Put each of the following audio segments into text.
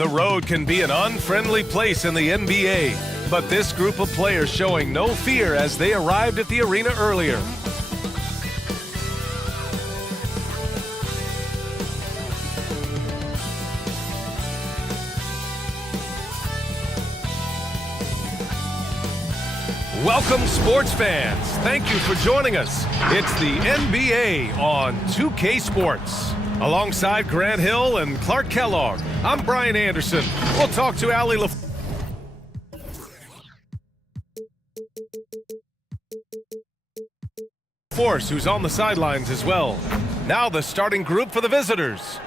The road can be an unfriendly place in the NBA, but this group of players showing no fear as they arrived at the arena earlier. Welcome, sports fans. Thank you for joining us. It's the NBA on 2K Sports. Alongside Grant Hill and Clark Kellogg, I'm Brian Anderson. We'll talk to Allie LaForce, who's on the sidelines as well. Now the starting group for the visitors.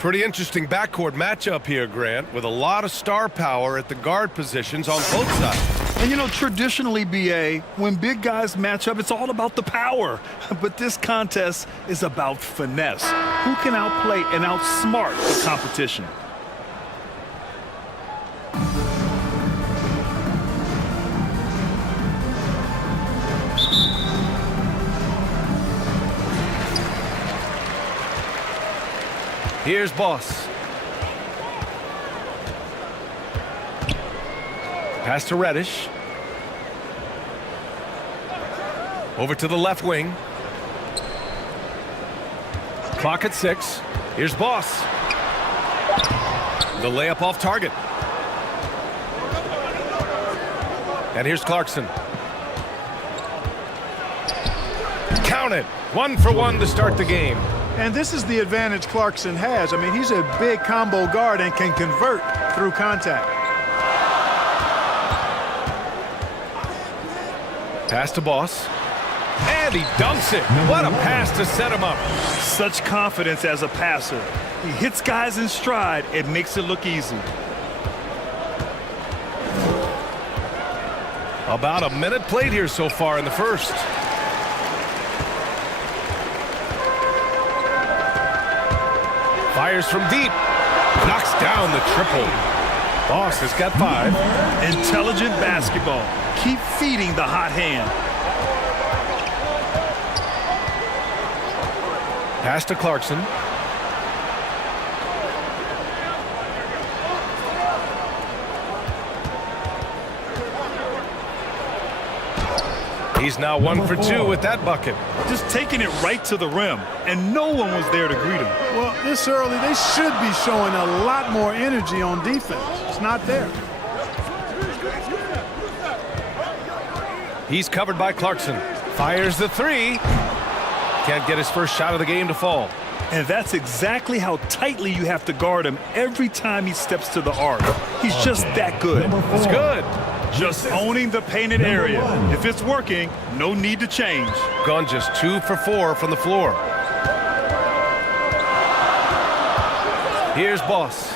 Pretty interesting backcourt matchup here, Grant, with a lot of star power at the guard positions on both sides. And you know, traditionally, BA, when big guys match up, it's all about the power. But this contest is about finesse. Who can outplay and outsmart the competition? Here's Boss. Pass to Reddish. Over to the left wing. Clock at 6. Here's Boss. The layup off target. And here's Clarkson. Count it. 1 for 1 to start the game. And this is the advantage Clarkson has. I mean, he's a big combo guard and can convert through contact. Pass to Boss. And he dunks it. What a pass to set him up. Such confidence as a passer. He hits guys in stride. It makes it look easy. About a minute played here so far in the first. Fires from deep. Knocks down the triple. Boss has got 5. Intelligent basketball. Keep feeding the hot hand. Pass to Clarkson. He's now 1 for 2 with that bucket. Just taking it right to the rim, and no one was there to greet him. Well, this early, they should be showing a lot more energy on defense. It's not there. He's covered by Clarkson. Fires the 3. Can't get his first shot of the game to fall. And that's exactly how tightly you have to guard him every time he steps to the arc. He's just that good. It's good. Just owning the painted area. If it's working, no need to change. Gone just 2 for 4 from the floor. Here's Boss.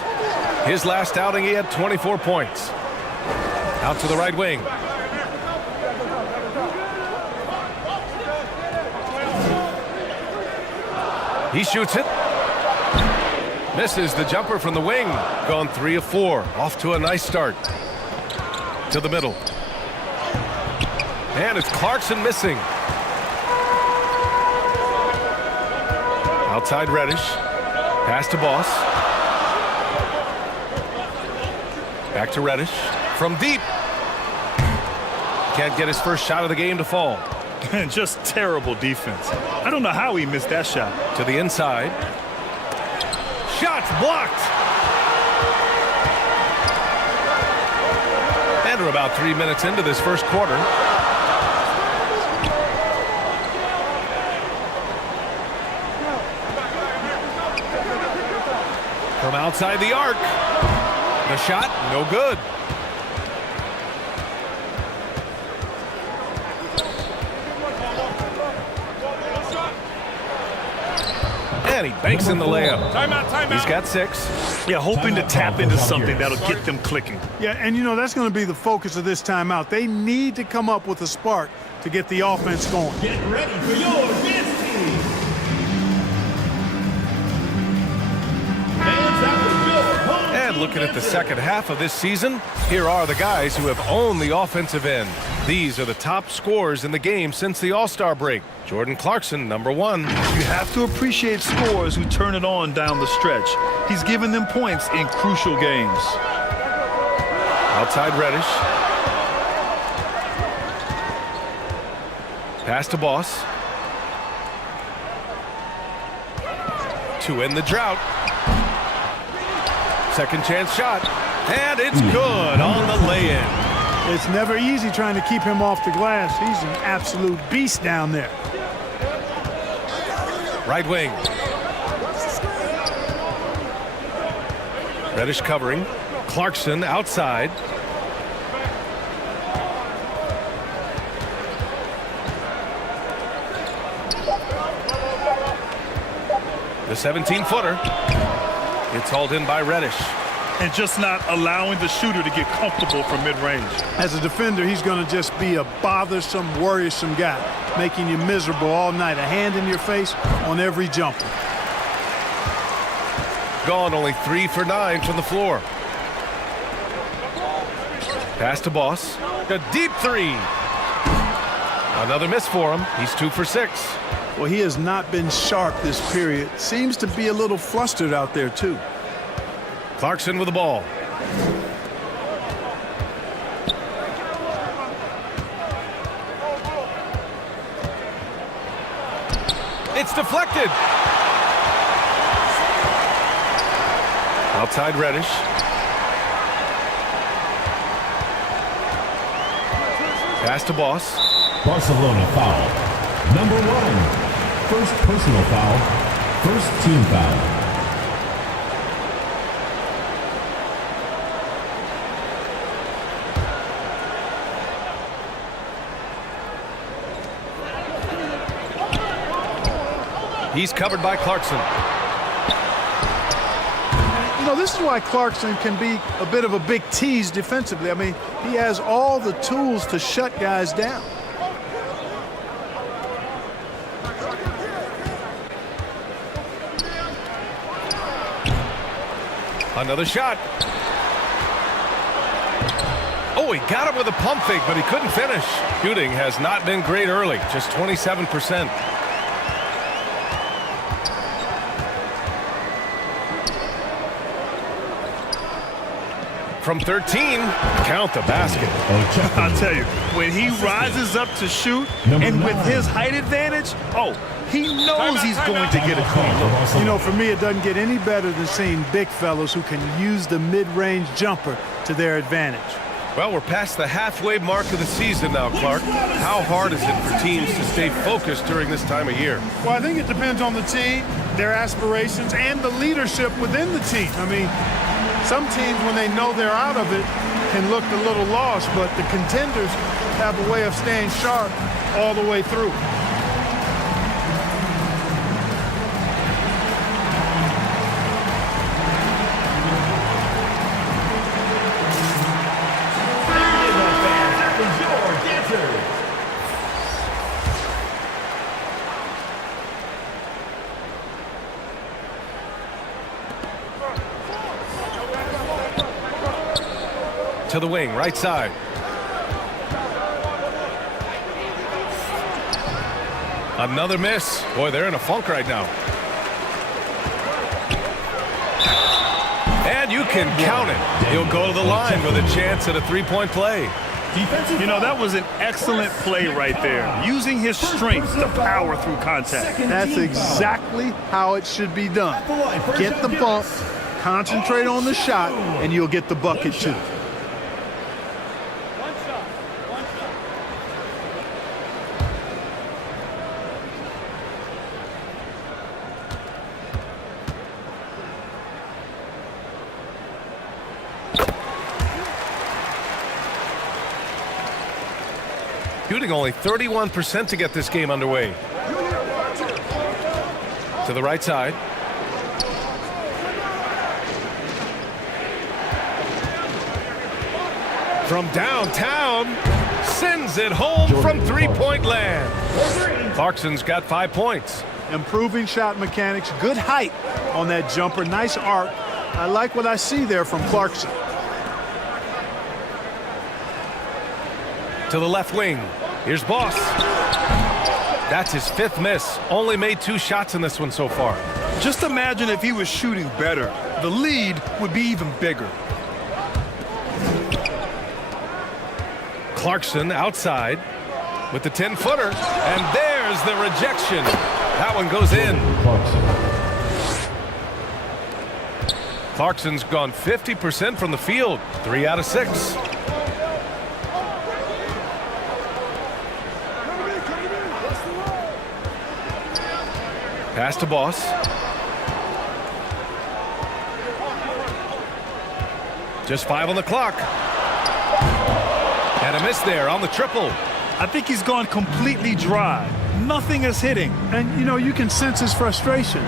His last outing, he had 24 points. Out to the right wing. He shoots it. Misses the jumper from the wing. Gone 3 of 4. Off to a nice start. To the middle. And it's Clarkson missing. Outside Reddish. Pass to Boss. Back to Reddish. From deep. Can't get his first shot of the game to fall. Just terrible defense. I don't know how he missed that shot. To the inside. Shots blocked. And we're about 3 minutes into this first quarter. From outside the arc. The shot, no good. And he banks in the layup. Timeout. He's got 6. Yeah, hoping to tap into something that'll get them clicking. Yeah, and you know, that's going to be the focus of this timeout. They need to come up with a spark to get the offense going. Get ready for your dance team. Fans out with your opponent. And looking at the second half of this season, here are the guys who have owned the offensive end. These are the top scorers in the game since the All-Star break. Jordan Clarkson, number 1. You have to appreciate scorers who turn it on down the stretch. He's given them points in crucial games. Outside Reddish. Pass to Boss. To end the drought. Second chance shot. And it's good on the lay-in. It's never easy trying to keep him off the glass. He's an absolute beast down there. Right wing. Reddish covering. Clarkson outside. The 17-footer. It's hauled in by Reddish. And just not allowing the shooter to get comfortable from mid-range. As a defender, he's going to just be a bothersome, worrisome guy, making you miserable all night. A hand in your face on every jumper. Gone only 3 for 9 from the floor. Pass to Boss. A deep 3. Another miss for him. He's 2 for 6. Well, he has not been sharp this period. Seems to be a little flustered out there, too. Clarkson with the ball. It's deflected. Outside Reddish. Pass to Boss. Barcelona foul. Number 1. First personal foul. First team foul. He's covered by Clarkson. You know, this is why Clarkson can be a bit of a big tease defensively. I mean, he has all the tools to shut guys down. Another shot. Oh, he got it with a pump fake, but he couldn't finish. Shooting has not been great early, just 27%. From 13, count the basket. I'll tell you, when he rises up to shoot, and with his height advantage, he knows he's going to get a clean look. You know, for me, it doesn't get any better than seeing big fellows who can use the mid-range jumper to their advantage. Well, we're past the halfway mark of the season now, Clark. How hard is it for teams to stay focused during this time of year? Well, I think it depends on the team, their aspirations, and the leadership within the team. I mean, some teams, when they know they're out of it, can look a little lost, but the contenders have a way of staying sharp all the way through. To the wing, right side. Another miss. Boy, they're in a funk right now. And you can count it. He'll go to the line with a chance at a three-point play. You know, that was an excellent play right there. Using his strength to power through contact. That's exactly how it should be done. Get the bump, concentrate on the shot, and you'll get the bucket too. Shooting only 31% to get this game underway. To the right side. From downtown, sends it home from three-point land. Clarkson's got 5 points. Improving shot mechanics, good height on that jumper, nice arc, I like what I see there from Clarkson. To the left wing. Here's Boss. That's his 5th miss. Only made 2 shots in this one so far. Just imagine if he was shooting better. The lead would be even bigger. Clarkson outside with the 10-footer. And there's the rejection. That one goes in. Clarkson's gone 50% from the field. 3 out of 6. Pass to Boss. Just 5 on the clock. And a miss there on the triple. I think he's gone completely dry. Nothing is hitting. And, you know, you can sense his frustration.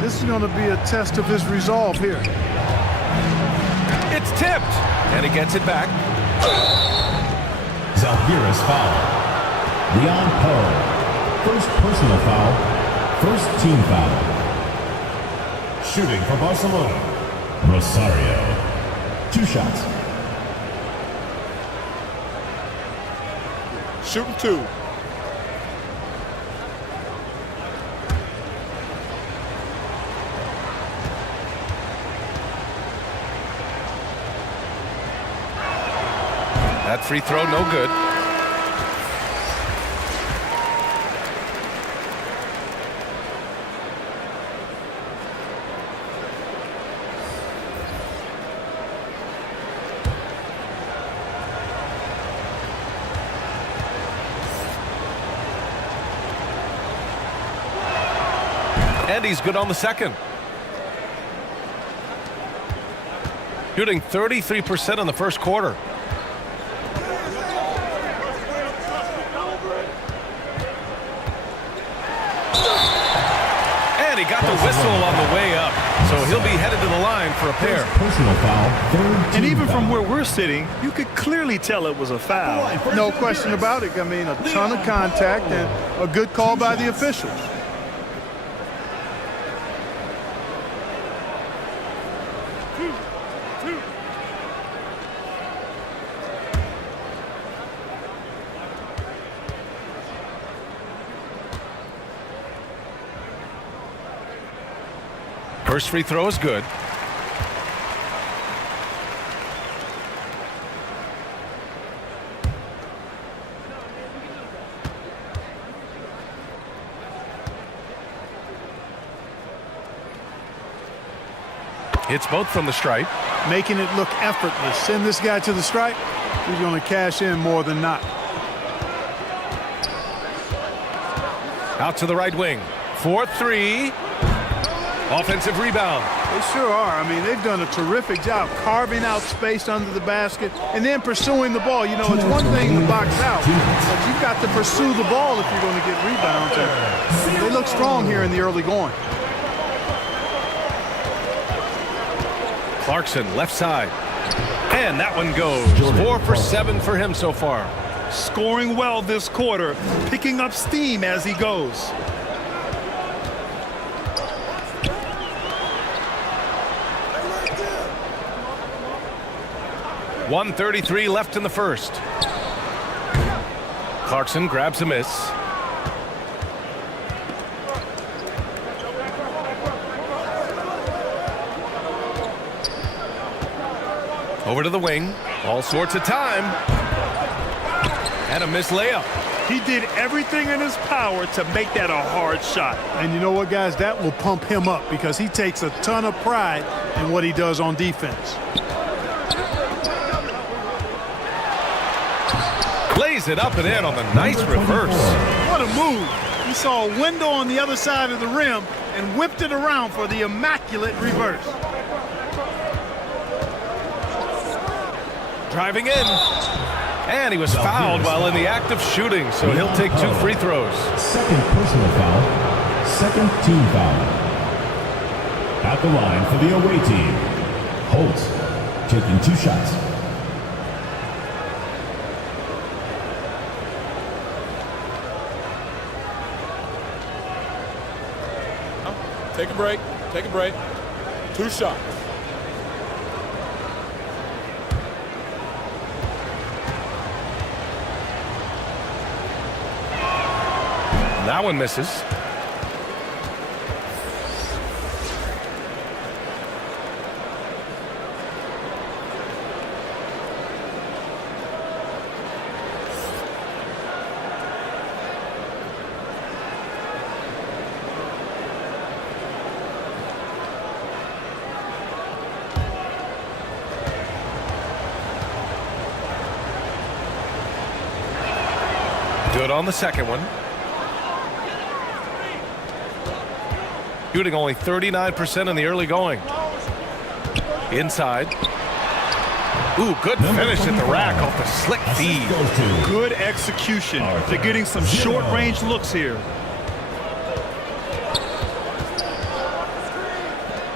This is going to be a test of his resolve here. It's tipped. And he gets it back. Zalgiris foul. Leon Poe. First personal foul. First team foul. Shooting for Barcelona. Rosario. 2 shots. Shooting 2. That free throw, no good. And he's good on the second. Shooting 33% in the first quarter. And he got the whistle on the way up. So he'll be headed to the line for a pair. Personal foul. And even from where we're sitting, you could clearly tell it was a foul. No question about it. I mean, a ton of contact and a good call by the officials. First free throw is good. Hits both from the stripe. Making it look effortless. Send this guy to the stripe. He's going to cash in more than not. Out to the right wing. 4-3. Offensive rebound. They sure are. I mean, they've done a terrific job carving out space under the basket and then pursuing the ball. You know, it's one thing to box out, but you've got to pursue the ball if you're going to get rebounds. And they look strong here in the early going. Clarkson, left side. And that one goes. 4 for 7 for him so far. Scoring well this quarter, picking up steam as he goes. .133 left in the first. Clarkson grabs a miss. Over to the wing. All sorts of time. And a missed layup. He did everything in his power to make that a hard shot. And you know what, guys? That will pump him up because he takes a ton of pride in what he does on defense. Lays it up and in on the nice reverse. What a move. He saw a window on the other side of the rim and whipped it around for the immaculate reverse. Driving in. And he was fouled while in the act of shooting, so he'll take 2 free throws. Second personal foul. Second team foul. At the line for the away team. Holtz taking 2 shots. Take a break. Take a break. 2 shots. That one misses. Good on the second one. Shooting only 39% in the early going. Inside. Ooh, good finish at the rack off the slick feed. Good execution. They're getting some short-range looks here.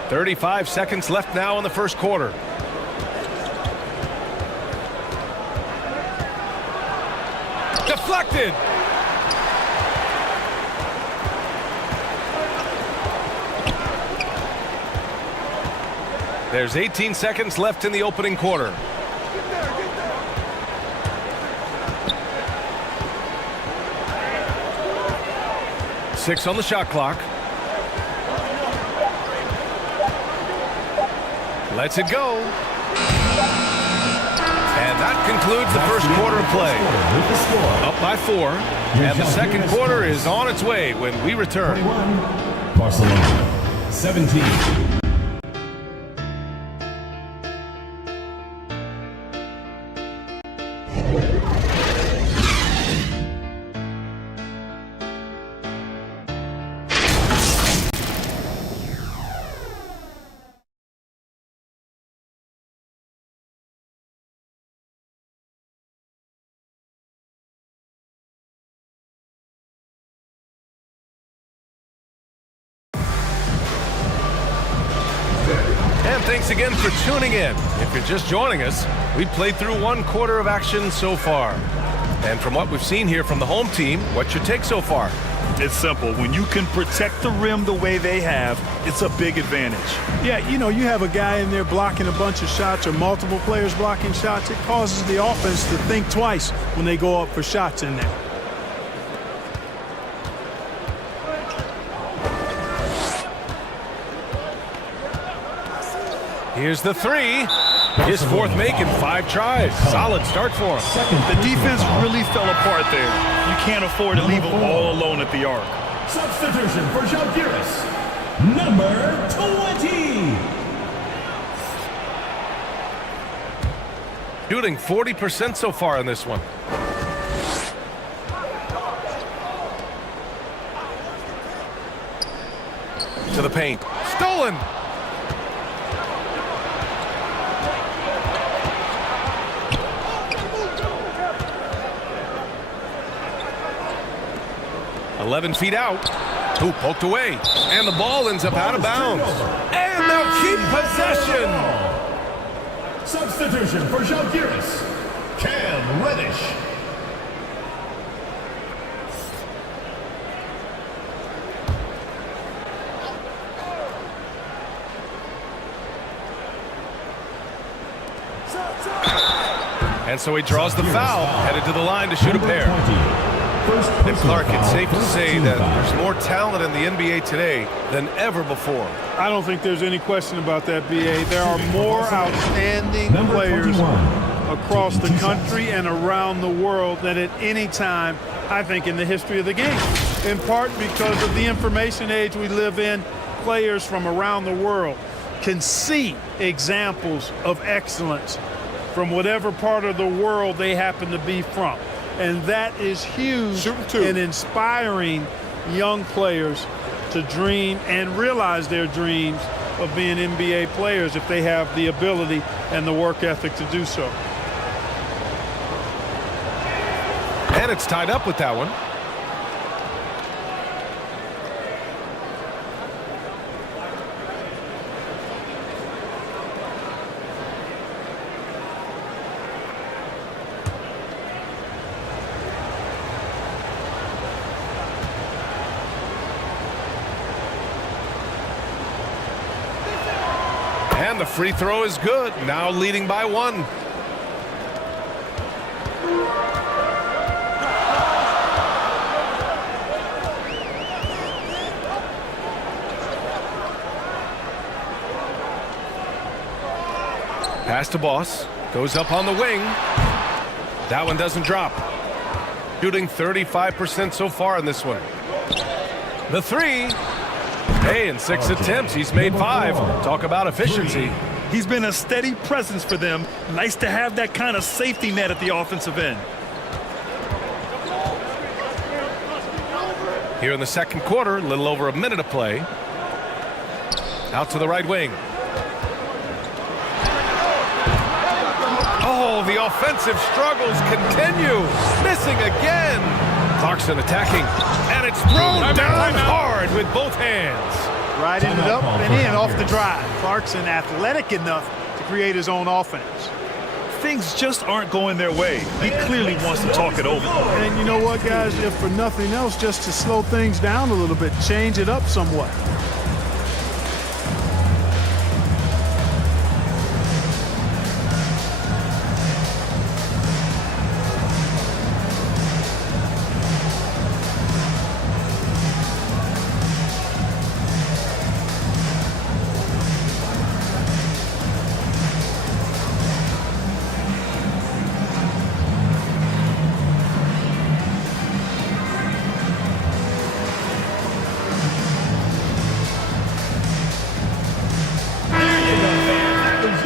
35 seconds left now in the first quarter. Deflected. There's 18 seconds left in the opening quarter. Six on the shot clock. Lets it go. And that concludes the first quarter of play. Up by 4. And the second quarter is on its way when we return. Barcelona, 17. And thanks again for tuning in. If you're just joining us, we've played through one quarter of action so far. And from what we've seen here from the home team, what's your take so far? It's simple. When you can protect the rim the way they have, it's a big advantage. Yeah, you know, you have a guy in there blocking a bunch of shots or multiple players blocking shots. It causes the offense to think twice when they go up for shots in there. Here's the three. His fourth make in 5 tries. Solid start for him. The defense really fell apart there. You can't afford to leave them all alone at the arc. Substitution for Jalgiris, number 20. Shooting 40% so far in this one. To the paint. Stolen. "11 feet out." Ooh, poked away. And the ball ends up out of bounds. And they'll keep possession. Substitution for Jalgiris, Cam Reddish. And so he draws the foul, headed to the line to shoot a pair. And Clark, it's safe to say that there's more talent in the NBA today than ever before. I don't think there's any question about that, B.A. There are more outstanding players across the country and around the world than at any time, I think, in the history of the game. In part because of the information age we live in, players from around the world can see examples of excellence from whatever part of the world they happen to be from. And that is huge in inspiring young players to dream and realize their dreams of being NBA players if they have the ability and the work ethic to do so. And it's tied up with that one. And the free throw is good. Now leading by 1. Pass to Boss. Goes up on the wing. That one doesn't drop. Shooting 35% so far in this one. The three. Hey, in 6 attempts, he's made 5. Talk about efficiency. He's been a steady presence for them. Nice to have that kind of safety net at the offensive end. Here in the second quarter, a little over a minute of play. Out to the right wing. Oh, the offensive struggles continue. Missing again. Clarkson attacking. And it's thrown down hard with both hands. Right ended up and in off the drive. Clarkson athletic enough to create his own offense. Things just aren't going their way. He clearly wants to talk it over. And you know what, guys? If for nothing else, just to slow things down a little bit, change it up somewhat.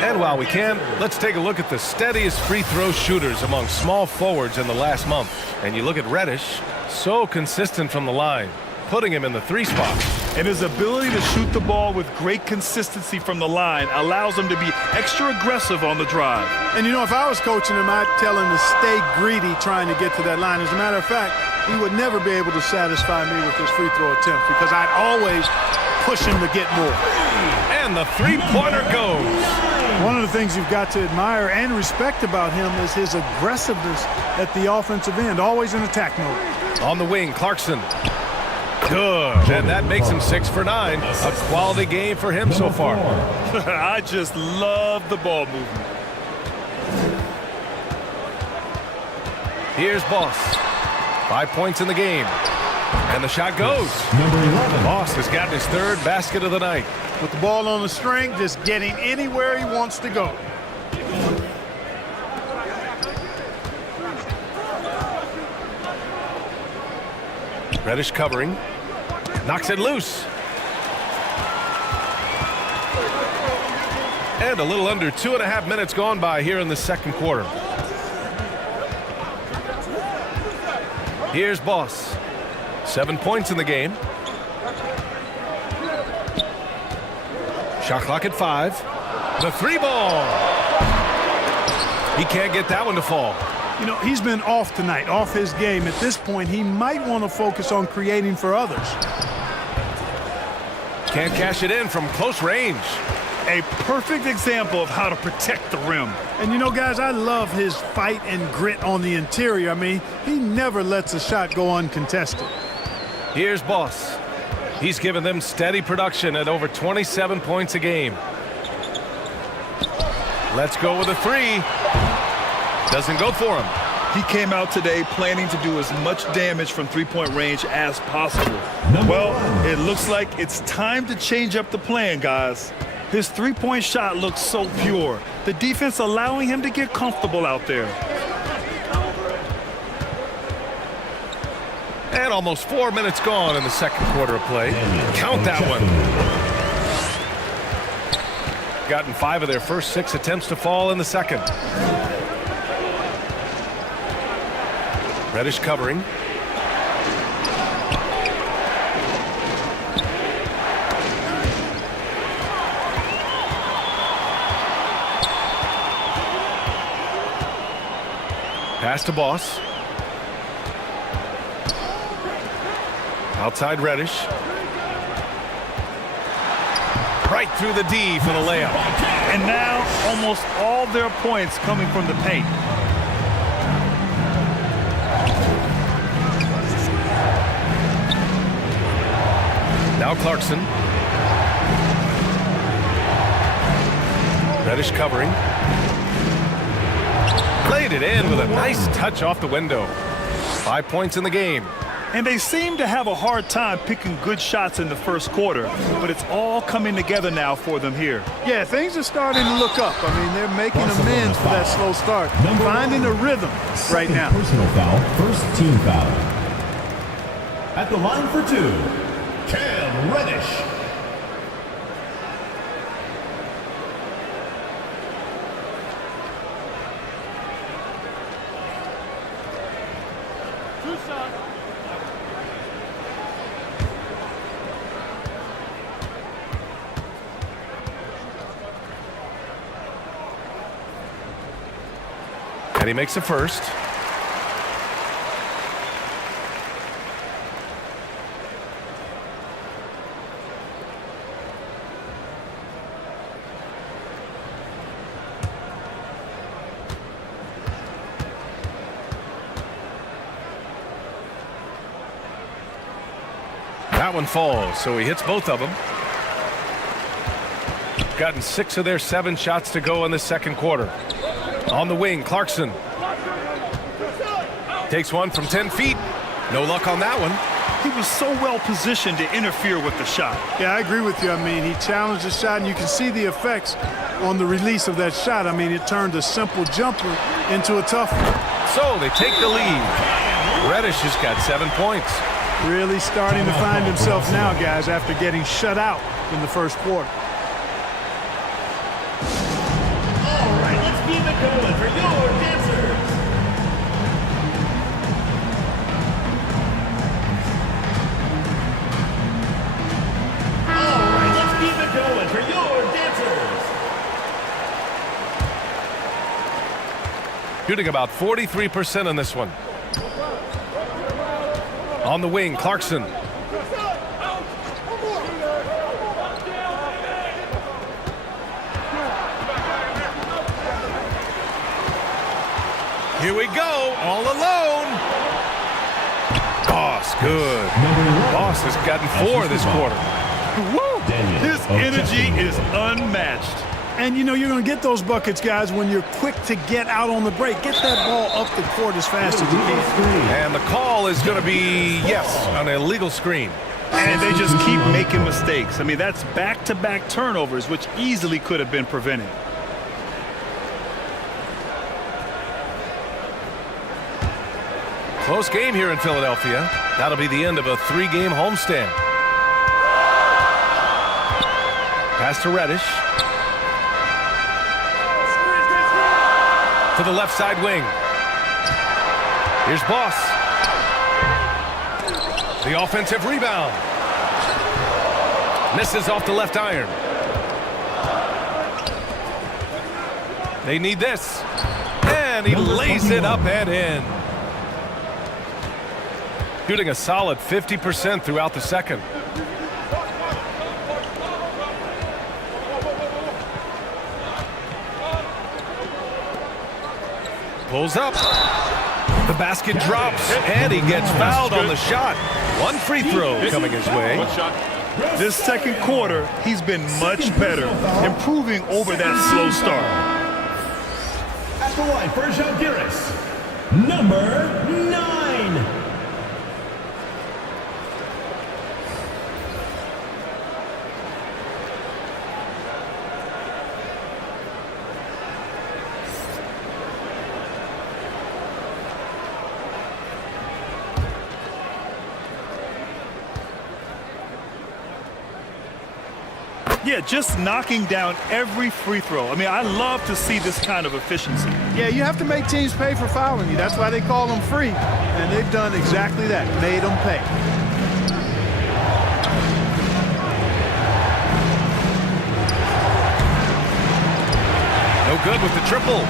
And while we can, let's take a look at the steadiest free throw shooters among small forwards in the last month. And you look at Reddish, so consistent from the line, putting him in the 3 spot. And his ability to shoot the ball with great consistency from the line allows him to be extra aggressive on the drive. And you know, if I was coaching him, I'd tell him to stay greedy trying to get to that line. As a matter of fact, he would never be able to satisfy me with his free throw attempts because I'd always push him to get more. And the three-pointer goes. One of the things you've got to admire and respect about him is his aggressiveness at the offensive end, always in attack mode. On the wing, Clarkson. Good. And that makes him 6 for 9. A quality game for him so far. I just love the ball movement. Here's Boss. 5 points in the game. And the shot goes. Number 11. Boss has gotten his 3rd basket of the night. With the ball on the string, just getting anywhere he wants to go. Reddish covering. Knocks it loose. And a little under 2.5 minutes gone by here in the second quarter. Here's Boss. 7 points in the game. Shot clock at 5. The 3 ball. He can't get that one to fall. You know, he's been off tonight, off his game. At this point, he might want to focus on creating for others. Can't cash it in from close range. A perfect example of how to protect the rim. And you know, guys, I love his fight and grit on the interior. I mean, he never lets a shot go uncontested. Here's Boss. He's given them steady production at over 27 points a game. Let's go with a 3. Doesn't go for him. He came out today planning to do as much damage from three-point range as possible. Well, it looks like it's time to change up the plan, guys. His three-point shot looks so pure. The defense allowing him to get comfortable out there. And almost 4 minutes gone in the second quarter of play. Count that one. Gotten 5 of their first 6 attempts to fall in the second. Reddish covering. Pass to Boss. Outside Reddish. Right through the D for the layup. And now almost all their points coming from the paint. Now Clarkson. Reddish covering. Played it in with a nice touch off the window. 5 points in the game. And they seem to have a hard time picking good shots in the first quarter, but it's all coming together now for them here. Yeah, things are starting to look up. I mean, they're making amends for that slow start. Finding a rhythm right now. Personal foul, first team foul. At the line for 2, Cam Reddish. And he makes the first. That one falls, so he hits both of them. Gotten 6 of their 7 shots to go in the second quarter. On the wing, Clarkson takes one from 10 feet. No luck on that one. He was so well positioned to interfere with the shot. Yeah, I agree with you. I mean, he challenged the shot, and you can see the effects on the release of that shot. I mean, it turned a simple jumper into a tough one. So they take the lead. Reddish has got 7 points. Really starting to find himself now, guys, after getting shut out in the first quarter. All right, let's keep it going for your dancers. All right, let's keep it going for your dancers. Shooting about 43% on this one. On the wing, Clarkson. Here we go, all alone. Boss, good. Boss has gotten 4 this quarter. Woo! His energy is unmatched. And, you know, you're going to get those buckets, guys, when you're quick to get out on the break. Get that ball up the court as fast as you can. And the call is going to be, yes, an illegal screen. And they just keep making mistakes. I mean, that's back-to-back turnovers, which easily could have been prevented. Close game here in Philadelphia. That'll be the end of a 3-game homestand. Pass to Reddish. To the left side wing. Here's Boss. The offensive rebound. Misses off the left iron. They need this. And he lays it up and in. Shooting a solid 50% throughout the second. Pulls up. The basket drops, and he gets fouled on the shot. 1 free throw coming his way. This second quarter, he's been much better, improving over that slow start. At the line for Žalgiris, number 9. Yeah, just knocking down every free throw. I mean, I love to see this kind of efficiency. Yeah, you have to make teams pay for fouling you. That's why they call them free. And they've done exactly that, made them pay. No good with the triple.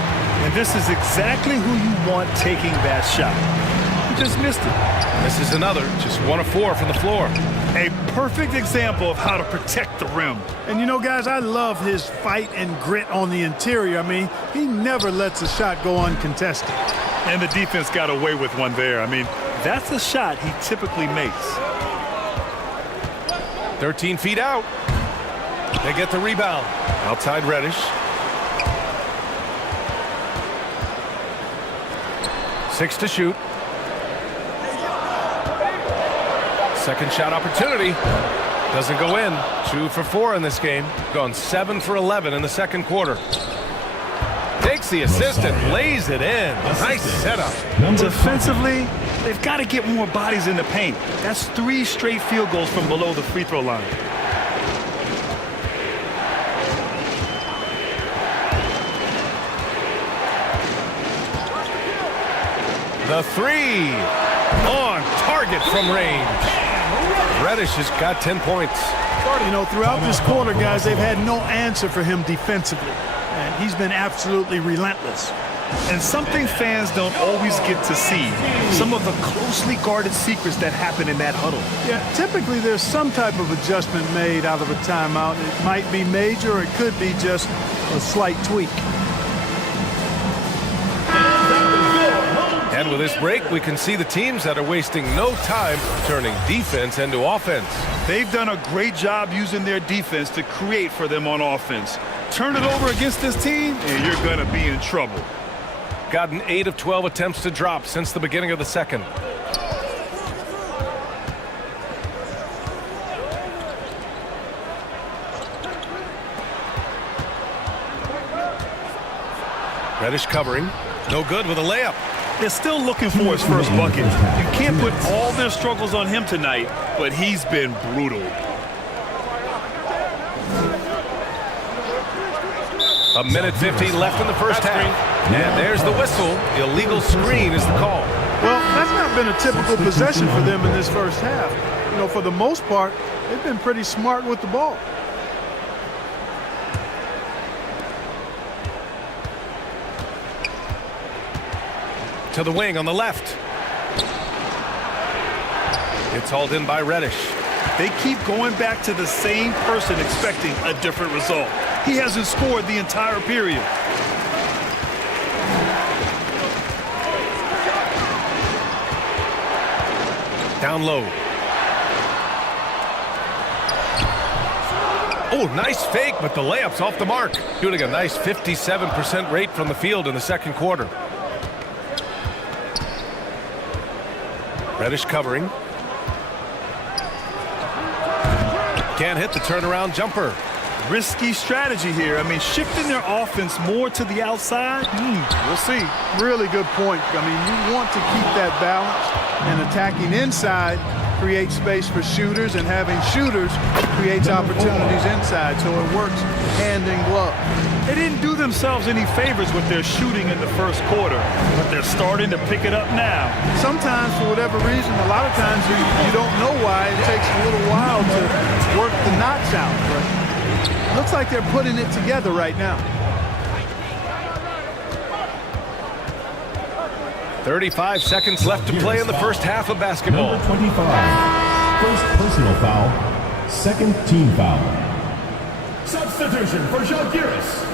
And this is exactly who you want taking that shot. He just missed it. This is another, just 1 of 4 from the floor. A perfect example of how to protect the rim. And you know, guys, I love his fight and grit on the interior. I mean, he never lets a shot go uncontested. And the defense got away with one there. I mean, that's a shot he typically makes. 13 feet out. They get the rebound. Outside Reddish. 6 to shoot. Second shot opportunity. Doesn't go in. 2 for 4 in this game. Gone 7 for 11 in the second quarter. Takes the assist and lays it in. Nice setup. Defensively, they've got to get more bodies in the paint. That's 3 straight field goals from below the free throw line. The 3 on target from range. Reddish has got 10 points. You know, throughout this quarter, guys, they've had no answer for him defensively. And he's been absolutely relentless. And something fans don't always get to see, some of the closely guarded secrets that happen in that huddle. Yeah, typically there's some type of adjustment made out of a timeout. It might be major or it could be just a slight tweak. And with this break, we can see the teams that are wasting no time turning defense into offense. They've done a great job using their defense to create for them on offense. Turn it over against this team, and you're going to be in trouble. Gotten 8 of 12 attempts to drop since the beginning of the second. Reddish covering. No good with a layup. They're still looking for his first bucket. You can't put all their struggles on him tonight, but he's been brutal. A minute 15 left in the first half. And there's the whistle. Illegal screen is the call. Well, that's not been a typical possession for them in this first half. You know, for the most part, they've been pretty smart with the ball. To the wing on the left. It's hauled in by Reddish. They keep going back to the same person expecting a different result. He hasn't scored the entire period. Down low. Oh, nice fake, but the layup's off the mark. Shooting a nice 57% rate from the field in the second quarter. Reddish covering. Can't hit the turnaround jumper. Risky strategy here. I mean, shifting their offense more to the outside, we'll see. Really good point. I mean, you want to keep that balance, and attacking inside creates space for shooters, and having shooters creates opportunities inside, so it works hand in glove. They didn't do themselves any favors with their shooting in the first quarter, but they're starting to pick it up now. Sometimes, for whatever reason, a lot of times you don't know why. It takes a little while to work the knots out, but it looks like they're putting it together right now. 35 seconds left to play in the first half of basketball. Number 25. First personal foul. Second team foul. Substitution for Žalgiris.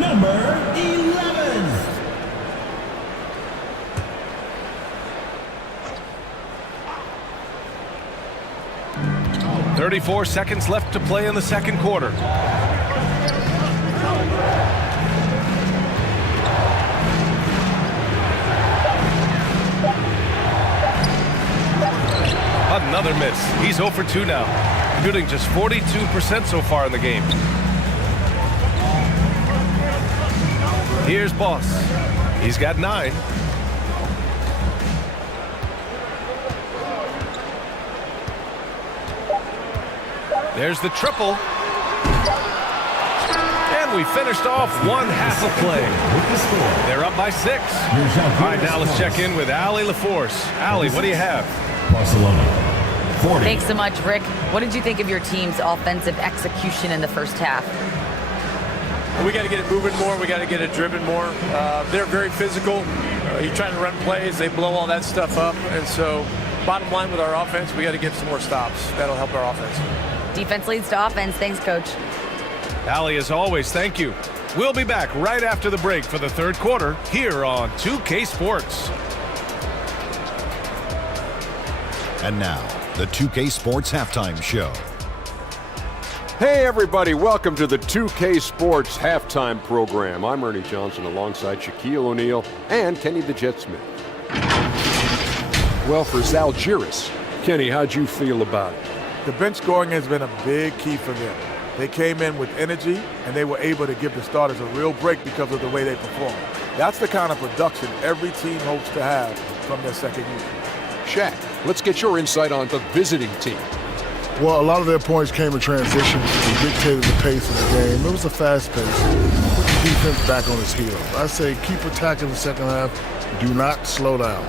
Number 11. 34 seconds left to play in the second quarter. Another miss. He's 0 for 2 now. Shooting just 42% so far in the game. Here's Boss. He's got 9. There's the triple. And we finished off one half of play. They're up by 6. All right, now let's check in with Allie LaForce. Allie, what do you have? Barcelona. 40. Thanks so much, Rick. What did you think of your team's offensive execution in the first half? We got to get it moving more. We got to get it driven more. They're very physical. You're trying to run plays. They blow all that stuff up. And so bottom line with our offense, we got to get some more stops. That'll help our offense. Defense leads to offense. Thanks, Coach. Allie, as always, thank you. We'll be back right after the break for the third quarter here on 2K Sports. And now, the 2K Sports Halftime Show. Hey everybody, welcome to the 2K Sports Halftime Program. I'm Ernie Johnson alongside Shaquille O'Neal and Kenny the Jet Smith. Well, for Žalgiris, Kenny, how'd you feel about it? The bench scoring has been a big key for them. They came in with energy, and they were able to give the starters a real break because of the way they performed. That's the kind of production every team hopes to have from their second unit. Shaq, let's get your insight on the visiting team. Well, a lot of their points came in transition and dictated the pace of the game. It was a fast pace. Put the defense back on its heels. I say keep attacking the second half. Do not slow down.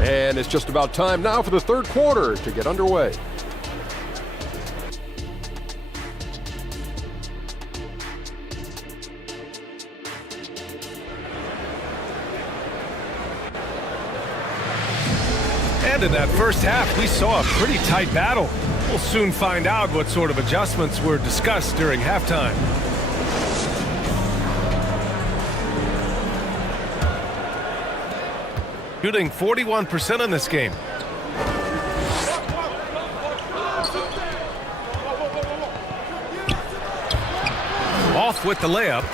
And it's just about time now for the third quarter to get underway. And in that first half, we saw a pretty tight battle. We'll soon find out what sort of adjustments were discussed during halftime. Shooting 41% in this game. Off with the layup.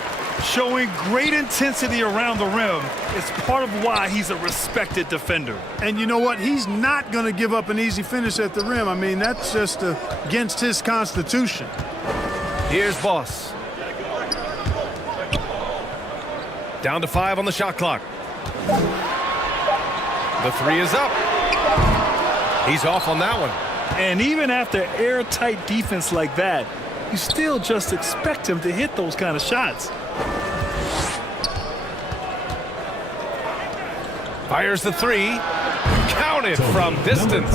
Showing great intensity around the rim is part of why he's a respected defender. And you know what? He's not going to give up an easy finish at the rim. I mean, that's just against his constitution. Here's Boss. Down to 5 on the shot clock. The 3 is up. He's off on that one. And even after airtight defense like that, you still just expect him to hit those kind of shots. Fires the 3. Counted from distance.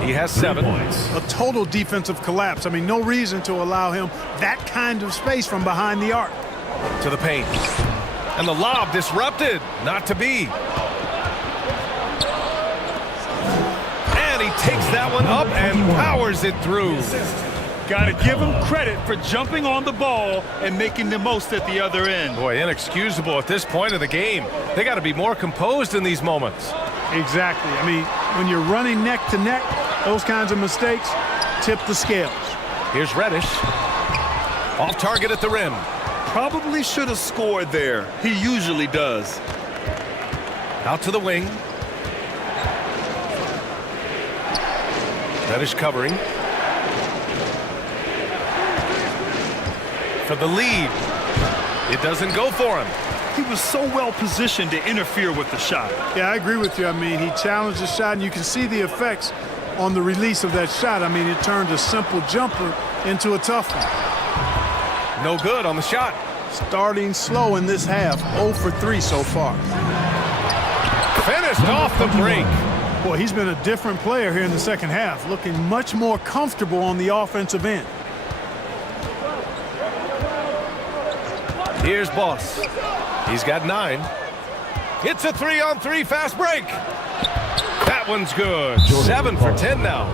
He has 7 points. A total defensive collapse. I mean, no reason to allow him that kind of space from behind the arc. To the paint. And the lob disrupted. Not to be. And he takes that one up and powers it through. Got to give him credit for jumping on the ball and making the most at the other end. Boy, inexcusable at this point of the game. They got to be more composed in these moments. Exactly. I mean, when you're running neck to neck, those kinds of mistakes tip the scales. Here's Reddish. Off target at the rim. Probably should have scored there. He usually does. Out to the wing. Reddish covering. For the lead. It doesn't go for him. He was so well positioned to interfere with the shot. Yeah, I agree with you. I mean, he challenged the shot, and you can see the effects on the release of that shot. I mean, it turned a simple jumper into a tough one. No good on the shot. Starting slow in this half, 0 for 3 so far. Finished off the break. Boy, he's been a different player here in the second half, looking much more comfortable on the offensive end. Here's Boss. He's got 9. It's a 3-on-3 fast break. That one's good. 7 for 10 now.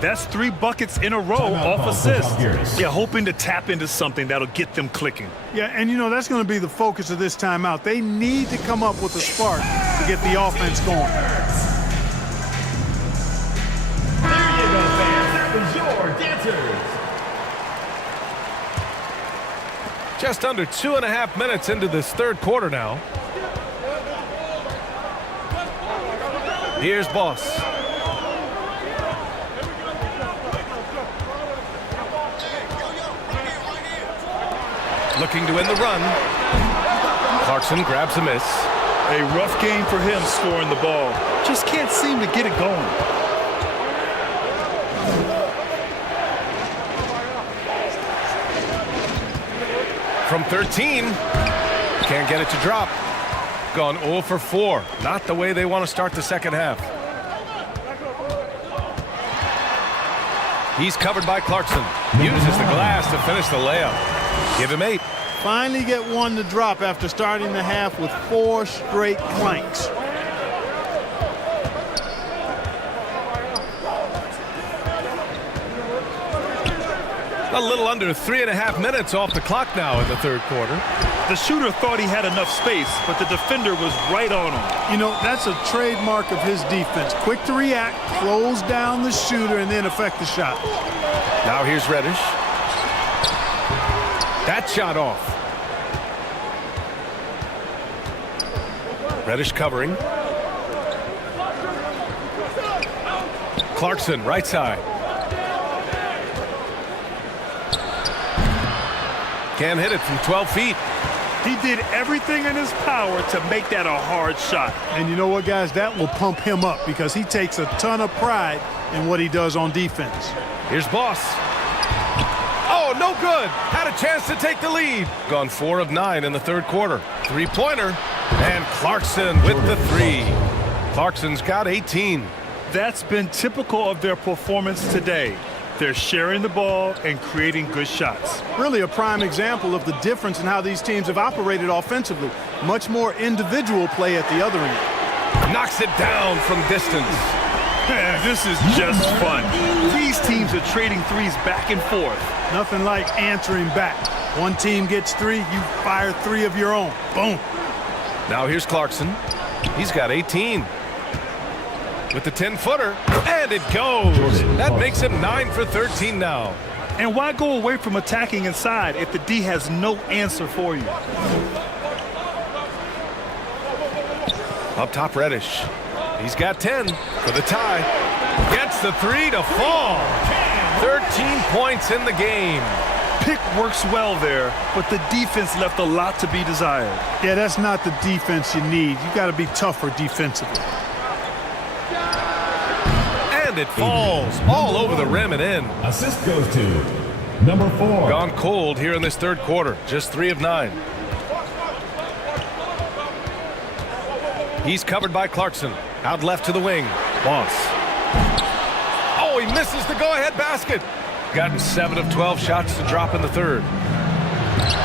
That's 3 buckets in a row off assists. Yeah, hoping to tap into something that'll get them clicking. Yeah, and you know, that's going to be the focus of this timeout. They need to come up with a spark to get the offense going. There you go, fans. That was your dancers. Just under 2.5 minutes into this third quarter now. Here's Boss. Looking to win the run. Clarkson grabs a miss. A rough game for him scoring the ball. Just can't seem to get it going. From 13. Can't get it to drop. Gone 0 for 4. Not the way they want to start the second half. He's covered by Clarkson. Uses the glass to finish the layup. Give him 8. Finally get one to drop after starting the half with 4 straight clanks. A little under 3.5 minutes off the clock now in the third quarter. The shooter thought he had enough space, but the defender was right on him. You know, that's a trademark of his defense. Quick to react, close down the shooter, and then affect the shot. Now here's Reddish. That shot off. Reddish covering. Clarkson, right side. Can't hit it from 12 feet. He did everything in his power to make that a hard shot. And you know what, guys? That will pump him up because he takes a ton of pride in what he does on defense. Here's Boss. Oh, no good. Had a chance to take the lead. Gone 4 of 9 in the third quarter. Three-pointer. And Clarkson with the three. Clarkson's got 18. That's been typical of their performance today. They're sharing the ball and creating good shots. Really a prime example of the difference in how these teams have operated offensively. Much more individual play at the other end. Knocks it down from distance. This is just fun. These teams are trading threes back and forth. Nothing like answering back. One team gets 3, you fire 3 of your own. Boom. Now here's Clarkson. He's got 18. With the 10-footer, and it goes. That makes him 9 for 13 now. And why go away from attacking inside if the D has no answer for you? Up top, Reddish. He's got 10 for the tie. Gets the 3 to fall. 13 points in the game. Pick works well there, but the defense left a lot to be desired. Yeah, that's not the defense you need. You got to be tougher defensively. And it falls all over the rim and in. Assist goes to number 4. Gone cold here in this third quarter. Just 3 of 9. He's covered by Clarkson. Out left to the wing. Boss. Oh, he misses the go-ahead basket. Gotten 7 of 12 shots to drop in the third.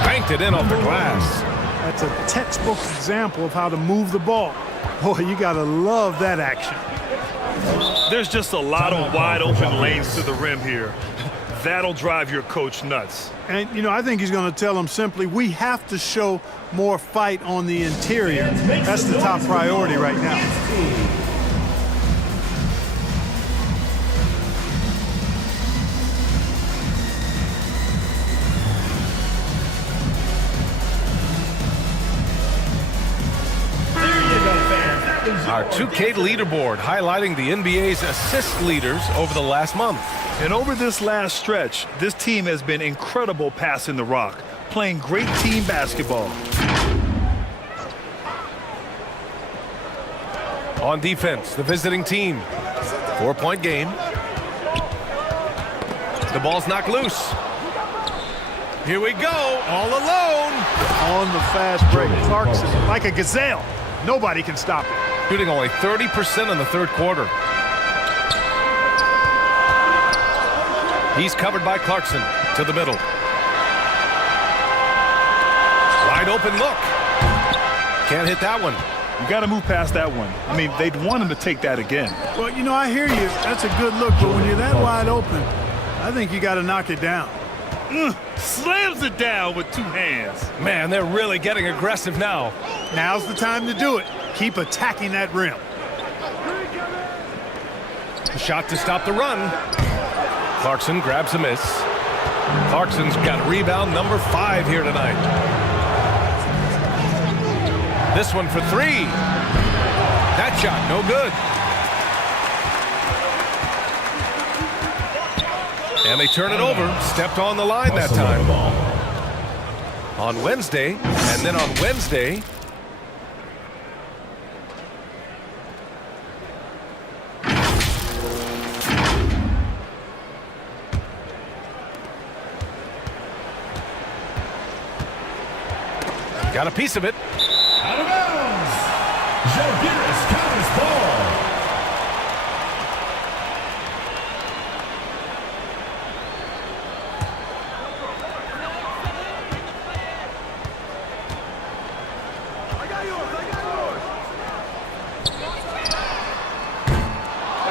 Banked it in off the glass. That's a textbook example of how to move the ball. Boy, you got to love that action. There's just a lot of wide open lanes to the rim here. That'll drive your coach nuts. And, you know, I think he's going to tell them simply, we have to show more fight on the interior. That's the top priority right now. Our 2K leaderboard highlighting the NBA's assist leaders over the last month. And over this last stretch, this team has been incredible passing the rock, playing great team basketball. On defense, the visiting team. 4-point game. The ball's knocked loose. Here we go, all alone. On the fast break, Clarkson, like a gazelle. Nobody can stop it. Shooting only 30% in the third quarter. He's covered by Clarkson to the middle. Wide open look. Can't hit that one. You got to move past that one. I mean, they'd want him to take that again. Well, you know, I hear you. That's a good look, but when you're that wide open, I think you got to knock it down. Slams it down with 2 hands. Man, they're really getting aggressive now. Now's the time to do it. Keep attacking that rim. A shot to stop the run. Clarkson grabs a miss. Clarkson's got rebound number 5 here tonight. This one for 3. That shot, no good. And they turn it over. Stepped on the line that time. On Wednesday, and then on Wednesday, got a piece of it. Out of bounds. Ginebra counters ball.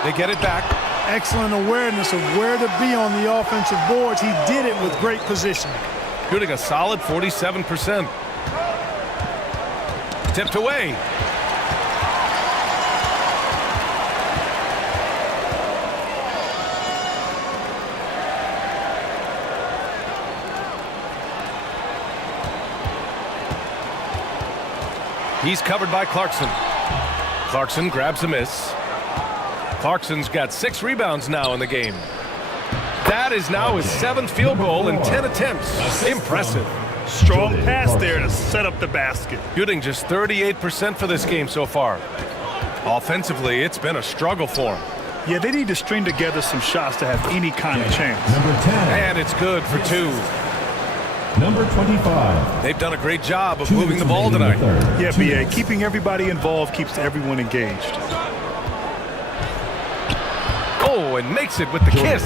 They get it back. Excellent awareness of where to be on the offensive boards. He did it with great positioning. Shooting a solid 47%. Tipped away. He's covered by Clarkson. Clarkson grabs a miss. Clarkson's got 6 rebounds now in the game. That is now his 7th field goal in 10 attempts. Impressive. Strong pass there to set up the basket. Shooting just 38% for this game so far. Offensively, it's been a struggle for him. Yeah, they need to string together some shots to have any kind of chance. Number 10. And it's good for 2. Number 25. They've done a great job of moving the ball tonight. Yeah, BA, keeping everybody involved keeps everyone engaged. Oh, and makes it with the kiss.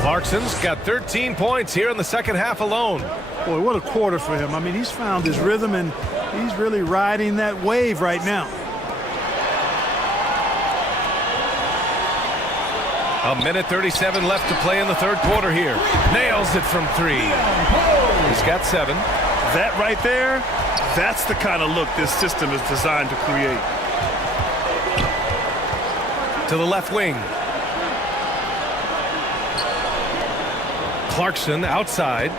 Clarkson's got 13 points here in the second half alone. Boy, what a quarter for him. I mean, he's found his rhythm, and he's really riding that wave right now. A minute 37 left to play in the third quarter here. Nails it from 3. He's got 7. That right there, that's the kind of look this system is designed to create. To the left wing. Clarkson outside.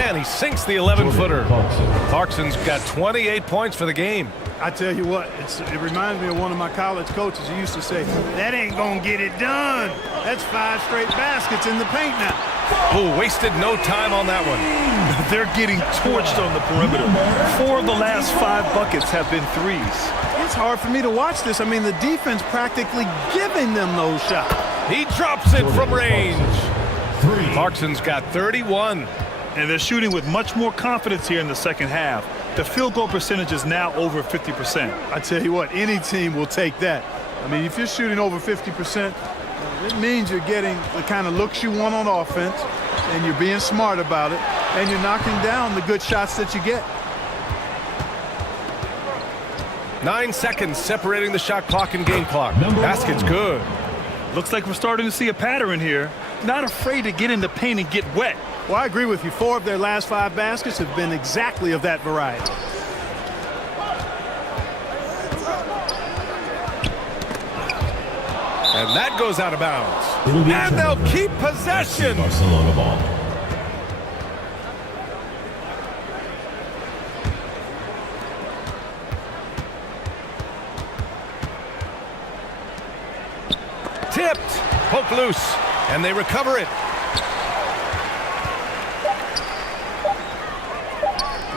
And he sinks the 11-footer. Clarkson's got 28 points for the game. I tell you what, it reminds me of one of my college coaches who used to say, that ain't gonna get it done. That's 5 straight baskets in the paint now. Oh, wasted no time on that one. They're getting torched on the perimeter. 4 of the last 5 buckets have been threes. It's hard for me to watch this. I mean, the defense practically giving them those shots. He drops it from range. Clarkson's got 31. And they're shooting with much more confidence here in the second half. The field goal percentage is now over 50%. I tell you what, any team will take that. I mean, if you're shooting over 50%, it means you're getting the kind of looks you want on offense, and you're being smart about it, and you're knocking down the good shots that you get. 9 seconds separating the shot clock and game clock. Basket's good. Looks like we're starting to see a pattern here. Not afraid to get in the paint and get wet. Well, I agree with you. 4 of their last 5 baskets have been exactly of that variety. And that goes out of bounds. And they'll keep possession. Barcelona ball. Tipped. Poke loose. And they recover it.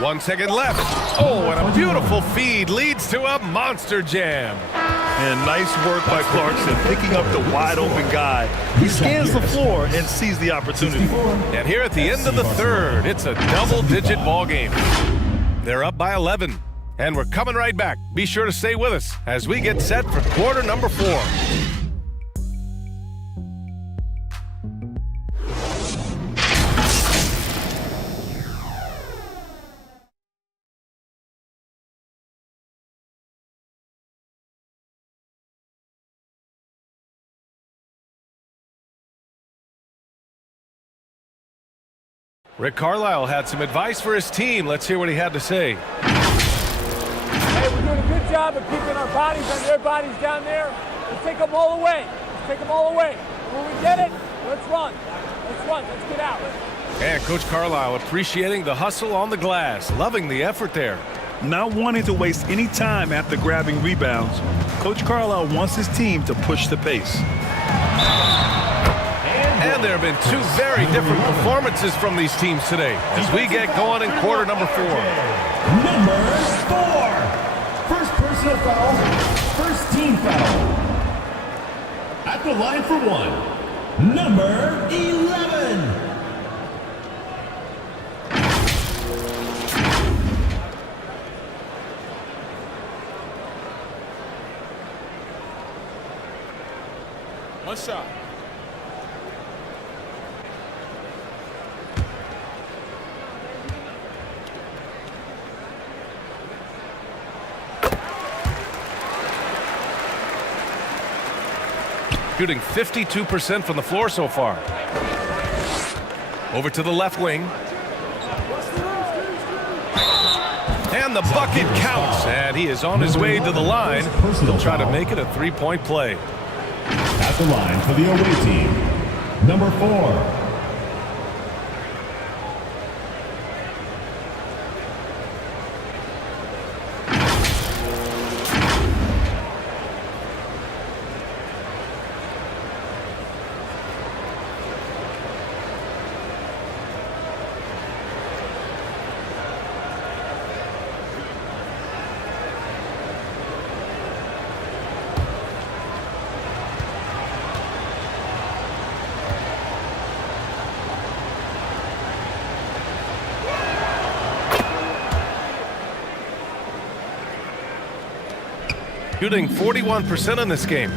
1 second left. Oh, and a beautiful feed leads to a monster jam. And nice work by Clarkson, picking up the wide open guy. He scans the floor and sees the opportunity. And here at the end of the third, it's a double-digit ball game. They're up by 11. And we're coming right back. Be sure to stay with us as we get set for quarter number 4. Rick Carlisle had some advice for his team. Let's hear what he had to say. Hey, we're doing a good job of keeping our bodies on their bodies down there. Let's take them all away. Let's take them all away. When we get it, let's run. Let's run. Let's get out. And Coach Carlisle appreciating the hustle on the glass, loving the effort there. Not wanting to waste any time after grabbing rebounds, Coach Carlisle wants his team to push the pace. And there have been 2 very different performances from these teams today as we get going in quarter number 4. Number 4. First personal foul. First team foul. At the line for 1. Number 11. One shot. Shooting 52% from the floor so far. Over to the left wing. And the bucket counts. And he is on his way to the line. He'll try to make it a 3-point play. At the line for the away team, number 4. shooting 41% in this game.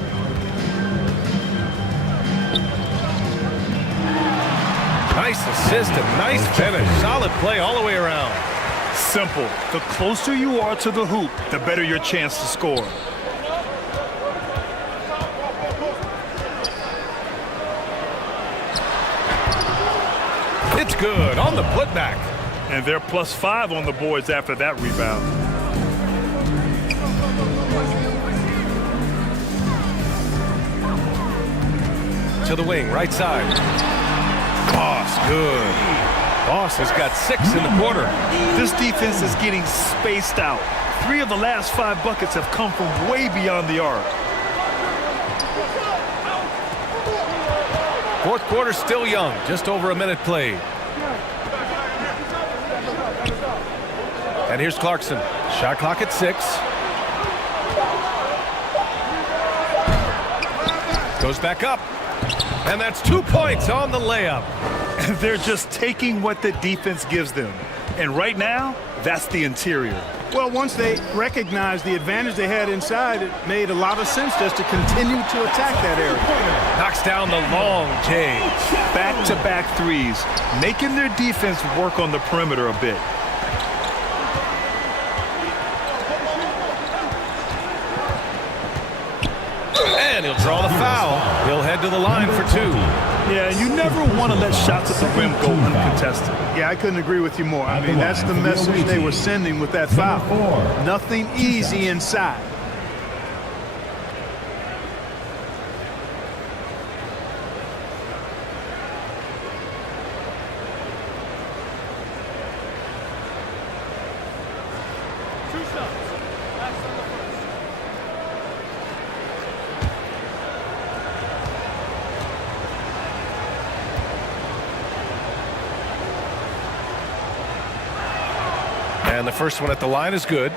Nice assist and nice finish. Solid play all the way around. Simple. The closer you are to the hoop, the better your chance to score. It's good on the putback. And they're +5 on the boards after that rebound. To the wing, right side. Boss, good. Boss has got 6 in the quarter. This defense is getting spaced out. 3 of the last 5 buckets have come from way beyond the arc. Fourth quarter still young, just over a minute played. And here's Clarkson. Shot clock at 6. Goes back up. And that's 2 points on the layup. They're just taking what the defense gives them. And right now, that's the interior. Well, once they recognized the advantage they had inside, it made a lot of sense just to continue to attack that area. Knocks down the long J. Back-to-back threes, making their defense work on the perimeter a bit. And he'll draw the foul. He'll head to the line for 2. Yeah, you never want to let shots at the rim go uncontested. Yeah, I couldn't agree with you more. I mean, that's the message they were sending with that foul. Nothing easy inside. And the first one at the line is good.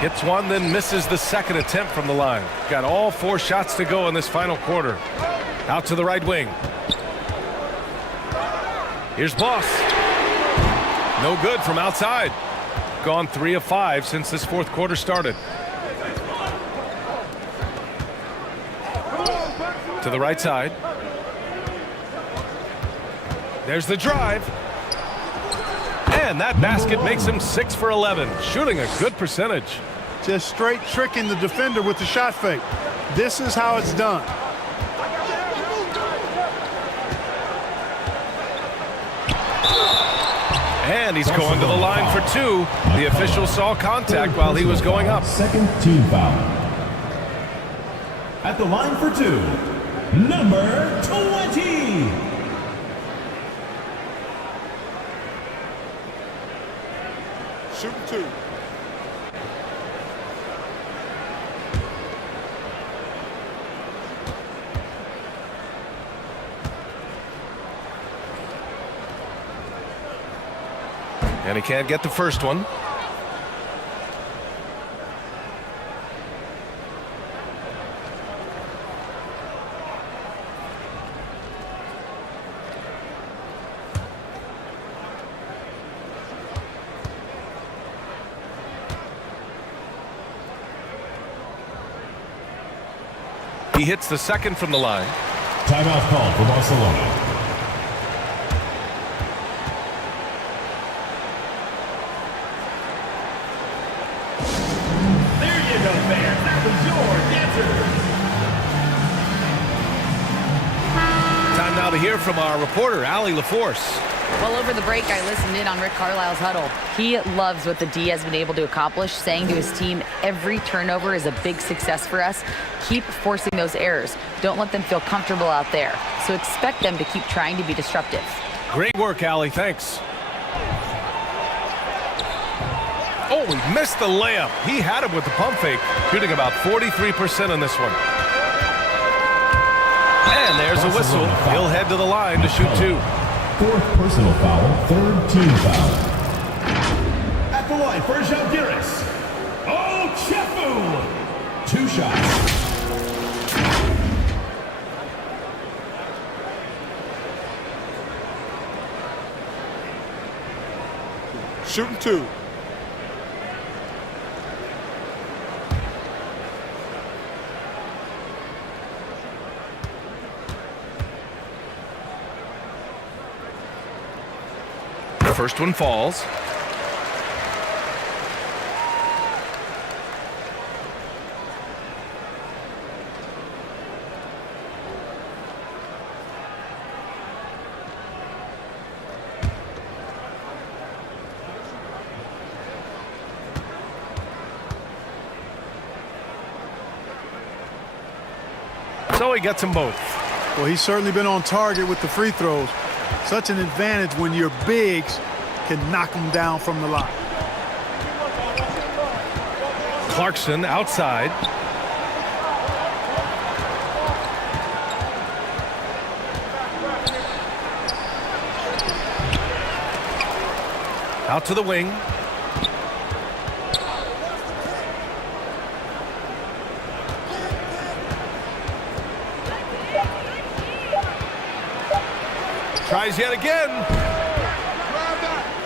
Hits one, then misses the second attempt from the line. Got all 4 shots to go in this final quarter. Out to the right wing. Here's Boss. No good from outside. Gone 3 of 5 since this fourth quarter started. To the right side. There's the drive. And that basket makes him 6 for 11, shooting a good percentage. Just straight tricking the defender with the shot fake. This is how it's done. And he's going to the line for 2. The official saw contact while he was going up. Second team foul. At the line for 2, number 20. Shooting 2. And he can't get the first one. He hits the second from the line. Timeout called for Barcelona. Time now to hear from our reporter, Allie LaForce. Well, over the break, I listened in on Rick Carlisle's huddle. He loves what the D has been able to accomplish, saying to his team, every turnover is a big success for us. Keep forcing those errors. Don't let them feel comfortable out there. So expect them to keep trying to be disruptive. Great work, Allie. Thanks. Oh, he missed the layup. He had him with the pump fake, shooting about 43% on this one. And there's a whistle. He'll head to the line to shoot 2. Fourth personal foul, third team foul. At the line for Jalgiris. Oh, Chefu! 2 shots. Shooting 2. The first one falls. So he gets them both. Well, he's certainly been on target with the free throws. Such an advantage when your bigs can knock them down from the line. Clarkson outside. Out to the wing. Tries yet again.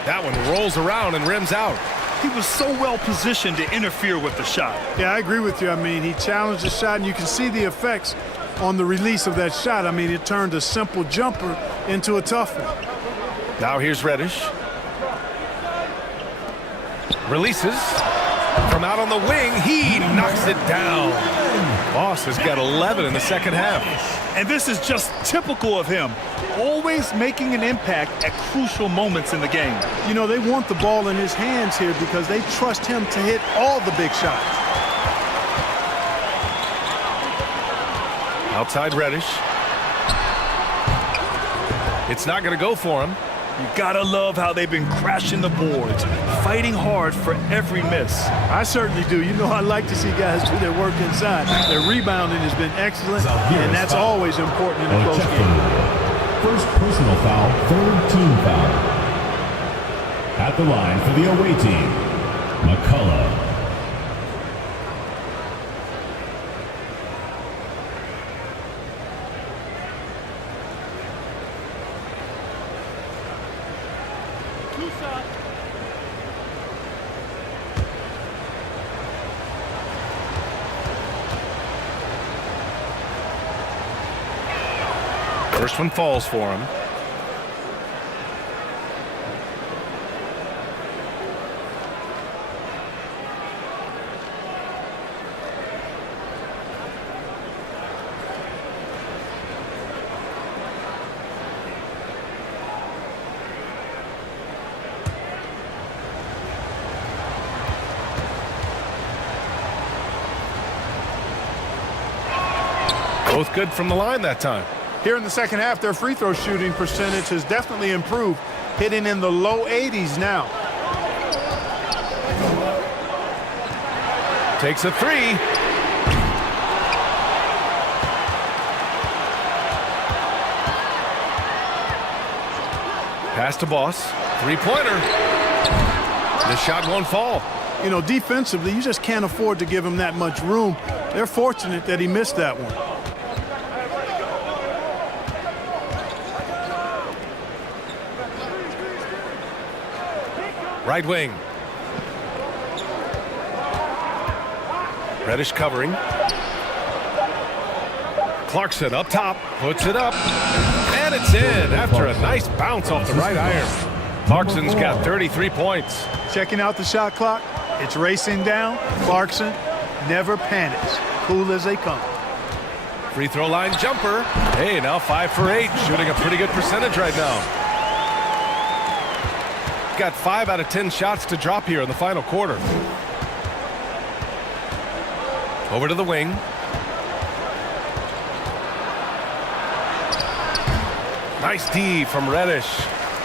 That one rolls around and rims out. He was so well positioned to interfere with the shot. Yeah, I agree with you. I mean, he challenged the shot, and you can see the effects on the release of that shot. I mean, it turned a simple jumper into a tough one. Now here's Reddish. Releases. From out on the wing, he knocks it down. Boss has got 11 in the second half. And this is just typical of him. Always making an impact at crucial moments in the game. You know, they want the ball in his hands here because they trust him to hit all the big shots. Outside Reddish. It's not going to go for him. You gotta love how they've been crashing the boards, fighting hard for every miss. I certainly do. You know, I like to see guys do their work inside. Their rebounding has been excellent, and that's always important in a close game. First personal foul, third team foul. At the line for the away team, McCullough. First one falls for him. Both good from the line that time. Here in the second half, their free throw shooting percentage has definitely improved, hitting in the low 80s now. Takes a three. Pass to Boss. Three-pointer. The shot won't fall. You know, defensively, you just can't afford to give him that much room. They're fortunate that he missed that one. Right wing. Reddish covering. Clarkson up top, puts it up, and it's in after a nice bounce off the right iron. Clarkson's got 33 points. Checking out the shot clock. It's racing down. Clarkson never panics. Cool as they come. Free throw line jumper. Hey, now 5 for 8, shooting a pretty good percentage right now. Got 5 out of 10 shots to drop here in the final quarter. Over to the wing. Nice D from Reddish.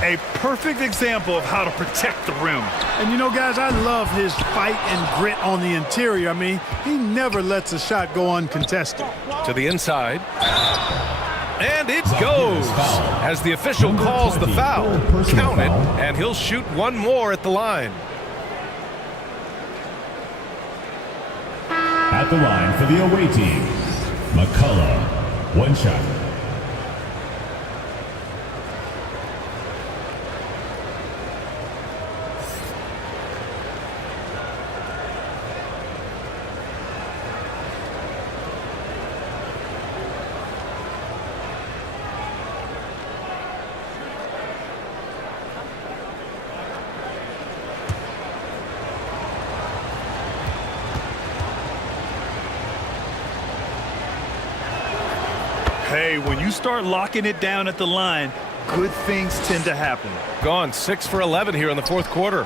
A perfect example of how to protect the rim. And you know, guys, I love his fight and grit on the interior. I mean, he never lets a shot go uncontested. To the inside. And it goes as the official calls the foul. Count it, and he'll shoot one more at the line. At the line for the away team, McCullough, one shot. Hey, when you start locking it down at the line, good things tend to happen. Gone 6 for 11 here in the fourth quarter.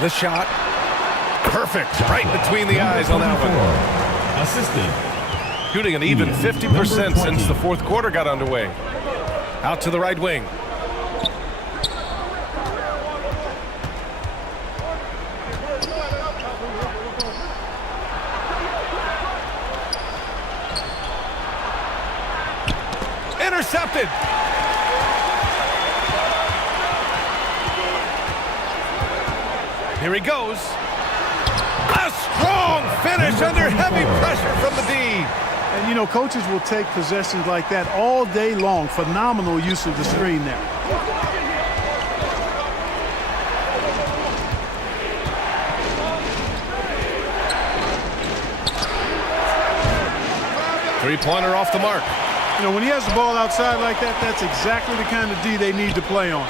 The shot. Perfect. Right between the eyes on that one. Assisted. Shooting an even 50% since the fourth quarter got underway. Out to the right wing. Intercepted. Here he goes. A strong finish under heavy pressure from the D. And, you know, coaches will take possessions like that all day long. Phenomenal use of the screen there. Three-pointer off the mark. You know, when he has the ball outside like that, that's exactly the kind of D they need to play on.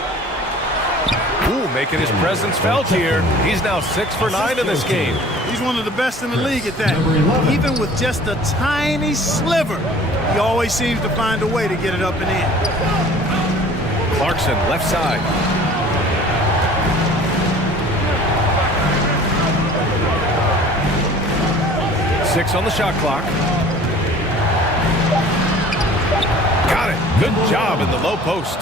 Ooh, making his presence felt here. He's now 6 for 9 in this game. He's one of the best in the league at that. Even with just a tiny sliver, he always seems to find a way to get it up and in. Clarkson, left side. Six on the shot clock. Got it. Good job in the low post.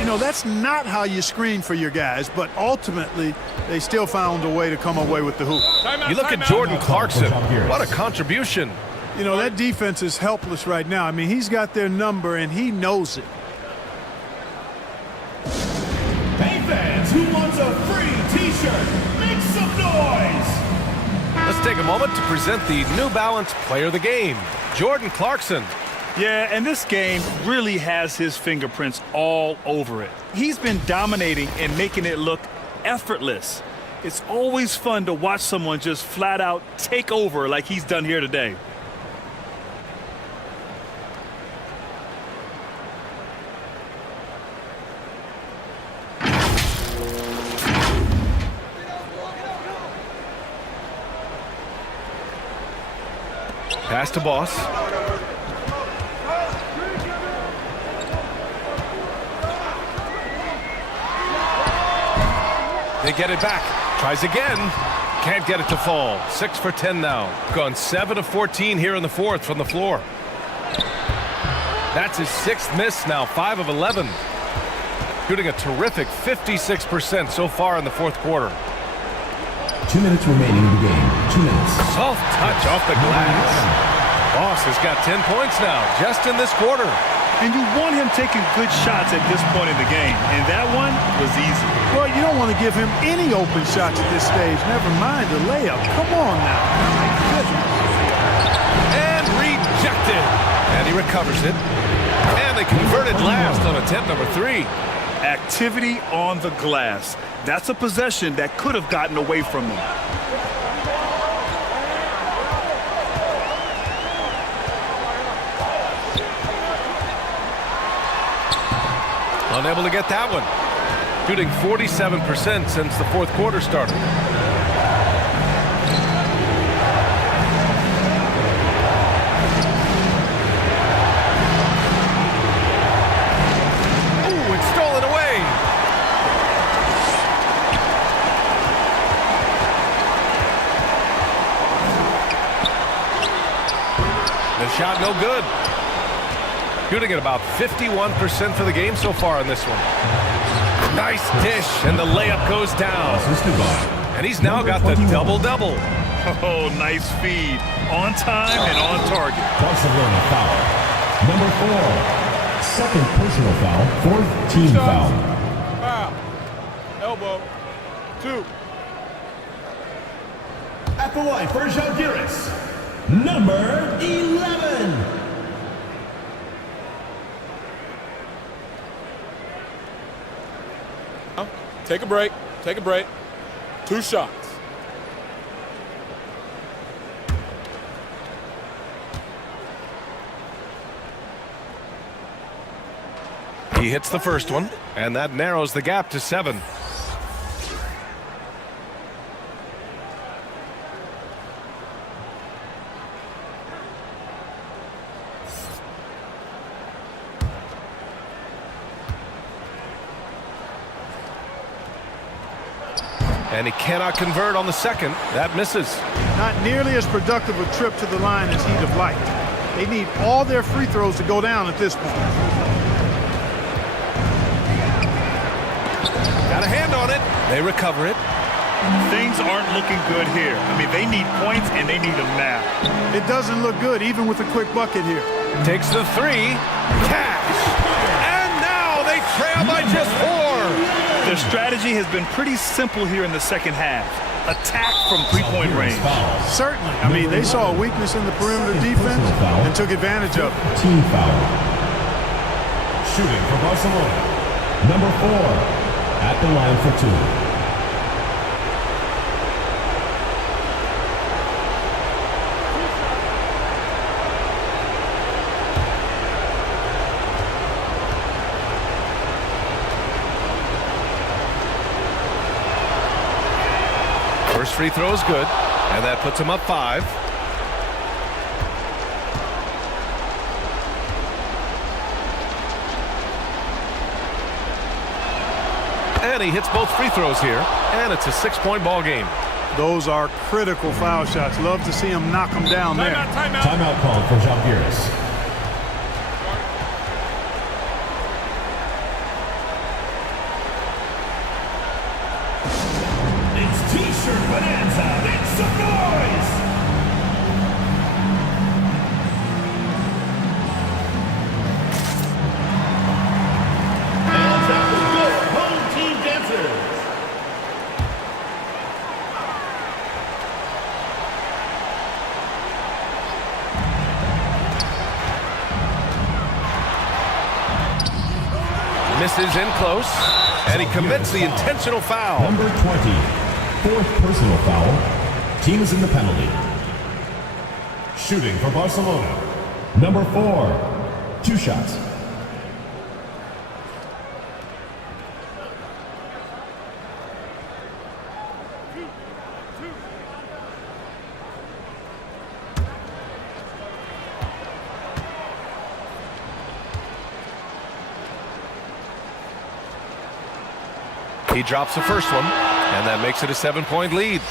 You know, that's not how you screen for your guys, but ultimately they still found a way to come away with the hoop. You look at Jordan Clarkson. What a contribution. You know, that defense is helpless right now. I mean, he's got their number and he knows it. Hey fans, who wants a free t-shirt? Make some noise! Let's take a moment to present the New Balance Player of the Game, Jordan Clarkson. Yeah, and this game really has his fingerprints all over it. He's been dominating and making it look effortless. It's always fun to watch someone just flat out take over like he's done here today. Pass to Boss. They get it back. Tries again. Can't get it to fall. 6 for 10 now. Gone 7 of 14 here in the fourth from the floor. That's his 6th miss now. 5 of 11. Shooting a terrific 56% so far in the fourth quarter. 2 minutes remaining in the game. 2 minutes. Soft touch off the glass. Boss has got 10 points now, just in this quarter. And you want him taking good shots at this point in the game, and that one was easy. Well, you don't want to give him any open shots at this stage, never mind a layup. Come on now. My goodness. And rejected. And he recovers it. And they converted last on attempt number 3. Activity on the glass. That's a possession that could have gotten away from them. Unable to get that one. Shooting 47% since the fourth quarter started. Ooh, it's stolen away. The shot no good. Shooting at about 51% for the game so far in this one. Nice dish, and the layup goes down. Assisted by And he's now got the 21. double-double. Oh, nice feed. On time and on target. Barcelona foul. Number 4. Second personal foul. Fourth team foul. Foul. Elbow. 2. At the line for Žalgiris, number 11. Take a break. Take a break. 2 shots. He hits the first one, and that narrows the gap to 7. And he cannot convert on the second. That misses. Not nearly as productive a trip to the line as he'd have liked. They need all their free throws to go down at this point. Got a hand on it. They recover it. Things aren't looking good here. I mean, they need points, and they need them now. It doesn't look good, even with a quick bucket here. Takes the 3. Cash. And now they trail by just 4. Their strategy has been pretty simple here in the second half. Attack from three-point range. Certainly. I mean, they saw a weakness in the perimeter defense and took advantage of it. Team foul. Shooting for Barcelona, number 4. At the line for 2. First free throw is good, and that puts him up 5. And he hits both free throws here, and it's a 6-point ball game. Those are critical foul shots. Love to see him knock them down there. Timeout called for Žalgiris. It's T-shirt bonanza. Make some noise. And that will go for home team dancers. Misses in close, and he commits the intentional foul. Number 20, fourth personal foul. Team is in the penalty. Shooting for Barcelona, number 4. 2 shots. He drops the first one, and that makes it a 7-point lead.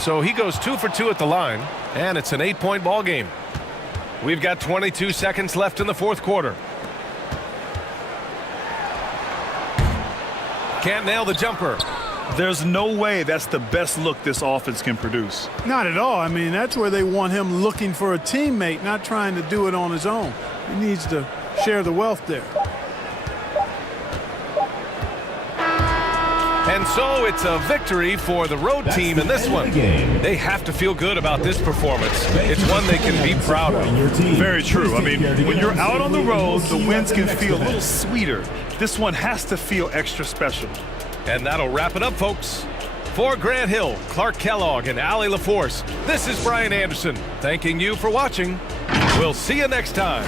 So he goes 2 for 2 at the line, and it's an 8-point ball game. We've got 22 seconds left in the fourth quarter. Can't nail the jumper. There's no way that's the best look this offense can produce. Not at all. I mean, that's where they want him looking for a teammate, not trying to do it on his own. He needs to share the wealth there. And so it's a victory for the road team in this one. They have to feel good about this performance. It's one they can be proud of. Very true. I mean, when you're out on the road, the wins can feel a little sweeter. This one has to feel extra special. And that'll wrap it up, folks. For Grant Hill, Clark Kellogg, and Allie LaForce, this is Brian Anderson, thanking you for watching. We'll see you next time.